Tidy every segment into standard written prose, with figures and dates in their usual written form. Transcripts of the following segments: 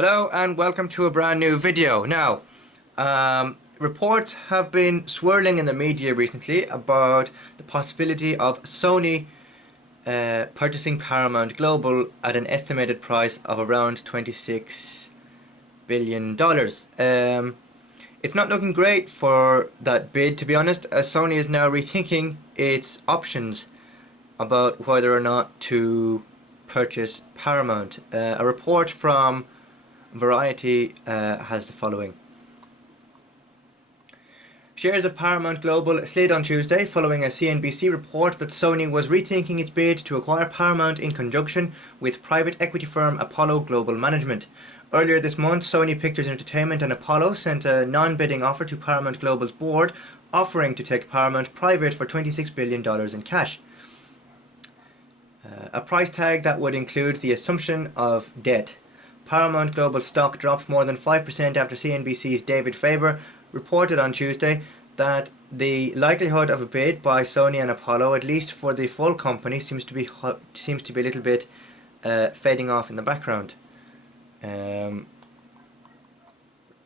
Hello and welcome to a brand new video. Now, reports have been swirling in the media recently about the possibility of Sony purchasing Paramount Global at an estimated price of around $26 billion. It's not looking great for that bid, to be honest, as Sony is now rethinking its options about whether or not to purchase Paramount. A report from Variety has the following. Shares of Paramount Global slid on Tuesday following a CNBC report that Sony was rethinking its bid to acquire Paramount in conjunction with private equity firm Apollo Global Management. Earlier this month, Sony Pictures Entertainment and Apollo sent a non-bidding offer to Paramount Global's board, offering to take Paramount private for $26 billion in cash. A price tag that would include the assumption of debt. Paramount Global stock dropped more than 5% after CNBC's David Faber reported on Tuesday that the likelihood of a bid by Sony and Apollo, at least for the full company, seems to be a little bit fading off in the background. There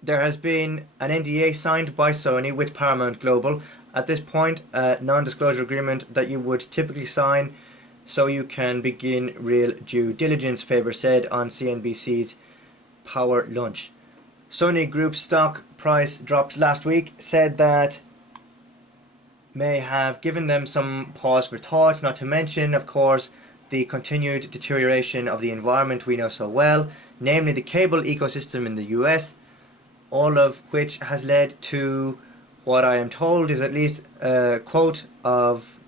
has been an NDA signed by Sony with Paramount Global. At this point, a non-disclosure agreement that you would typically sign so you can begin real due diligence, Faber said on CNBC's Power Lunch. Sony Group's stock price dropped last week, said that may have given them some pause for thought, not to mention, of course, the continued deterioration of the environment we know so well, namely the cable ecosystem in the US, all of which has led to what I am told is at least a quote of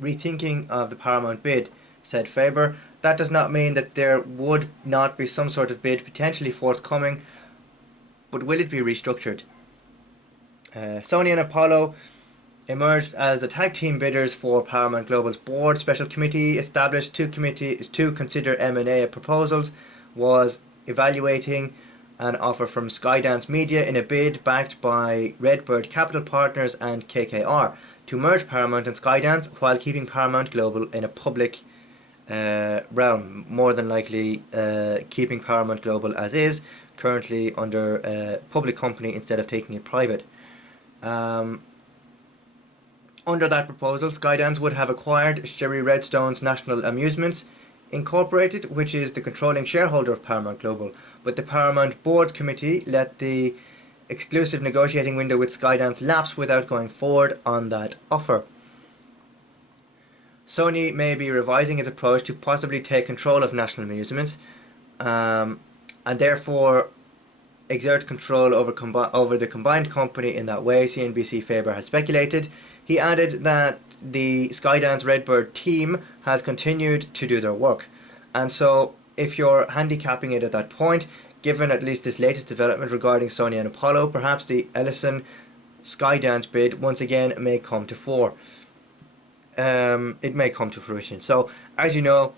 rethinking of the Paramount bid, said Faber. That does not mean that there would not be some sort of bid potentially forthcoming, but will it be restructured? Sony and Apollo emerged as the tag team bidders for Paramount Global's board. Special committee established to consider M&A proposals was evaluating an offer from Skydance Media in a bid backed by Redbird Capital Partners and KKR to merge Paramount and Skydance while keeping Paramount Global in a public realm, more than likely keeping Paramount Global as is, currently under a public company instead of taking it private. Under that proposal, Skydance would have acquired Sherry Redstone's National Amusements Incorporated, which is the controlling shareholder of Paramount Global, but the Paramount Board Committee let the exclusive negotiating window with Skydance lapse without going forward on that offer. Sony may be revising its approach to possibly take control of National Amusements and therefore exert control over the combined company in that way, CNBC Faber has speculated. He added that the Skydance Redbird team has continued to do their work, and so if you're handicapping it at that point, given at least this latest development regarding Sony and Apollo, perhaps the Ellison Skydance bid once again may come to fore. It may come to fruition. So, as you know,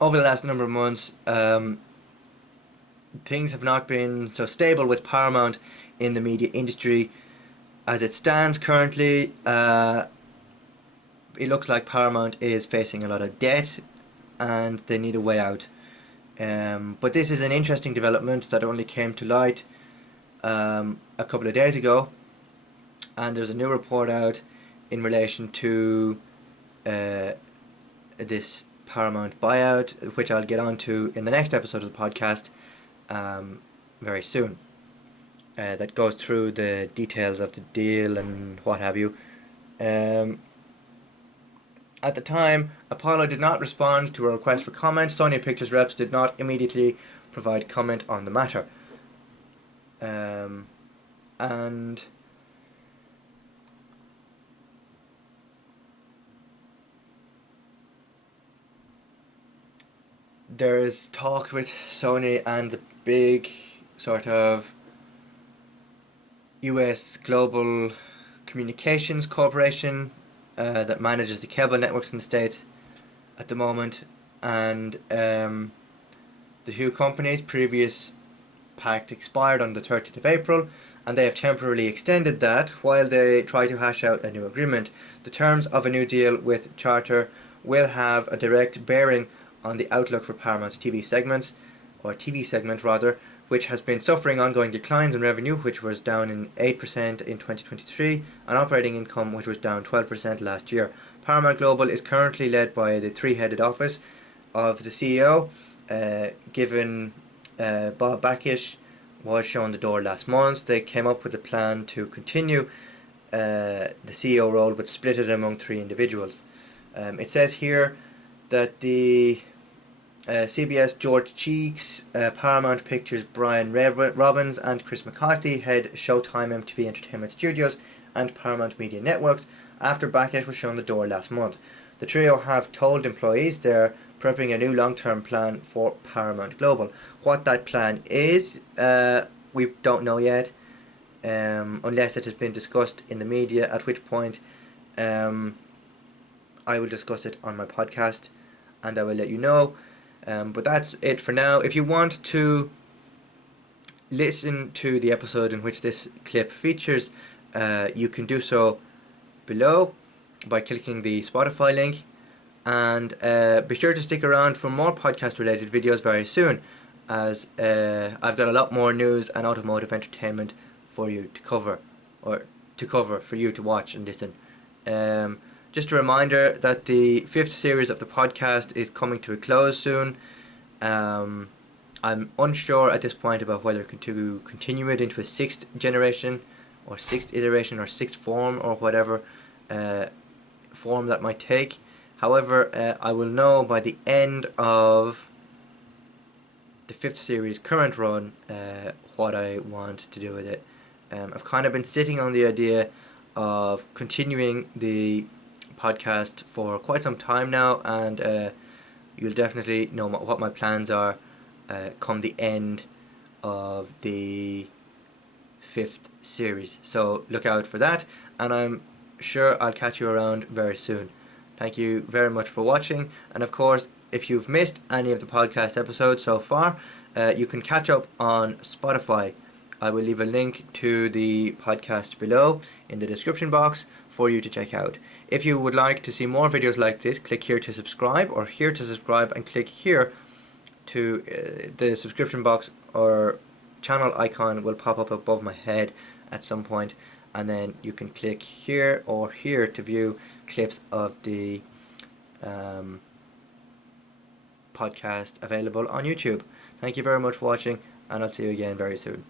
over the last number of months, things have not been so stable with Paramount in the media industry. As it stands currently, it looks like Paramount is facing a lot of debt and they need a way out. But this is an interesting development that only came to light a couple of days ago, and there's a new report out in relation to this Paramount buyout, which I'll get onto in the next episode of the podcast very soon, that goes through the details of the deal and what have you. At the time, Apollo did not respond to a request for comment. Sony Pictures reps did not immediately provide comment on the matter. And there is talk with Sony and the big sort of US global communications corporation that manages the cable networks in the States at the moment, and the two companies' previous pact expired on the 30th of April, and they have temporarily extended that while they try to hash out a new agreement. The terms of a new deal with Charter will have a direct bearing on the outlook for Paramount's TV segments, or TV segment rather, which has been suffering ongoing declines in revenue, which was down in 8% in 2023, and operating income, which was down 12% last year. Paramount Global is currently led by the three-headed office of the CEO, given Bob Bakish was shown the door last month. They came up with a plan to continue the CEO role but split it among three individuals. It says here that the CBS George Cheeks, Paramount Pictures Brian Robbins and Chris McCarthy head Showtime MTV Entertainment Studios and Paramount Media Networks after Bakish was shown the door last month. The trio have told employees they're prepping a new long-term plan for Paramount Global. What that plan is, we don't know yet, unless it has been discussed in the media, at which point I will discuss it on my podcast and I will let you know. But that's it for now. If you want to listen to the episode in which this clip features, you can do so below by clicking the Spotify link, and be sure to stick around for more podcast related videos very soon, as I've got a lot more news and automotive entertainment for you to cover, for you to watch and listen. Just a reminder that the 5th series of the podcast is coming to a close soon. I'm unsure at this point about whether to continue it into a 6th generation or 6th iteration or 6th form or whatever form that might take. However, I will know by the end of the 5th series current run what I want to do with it. I've kind of been sitting on the idea of continuing the podcast for quite some time now, and you'll definitely know what my plans are come the end of the 5th series. So look out for that, and I'm sure I'll catch you around very soon. Thank you very much for watching, and of course, if you've missed any of the podcast episodes so far, you can catch up on Spotify. I will leave a link to the podcast below in the description box for you to check out. If you would like to see more videos like this, click here to subscribe, or here to subscribe, and click here to the subscription box or channel icon will pop up above my head at some point, and then you can click here or here to view clips of the podcast available on YouTube. Thank you very much for watching, and I'll see you again very soon.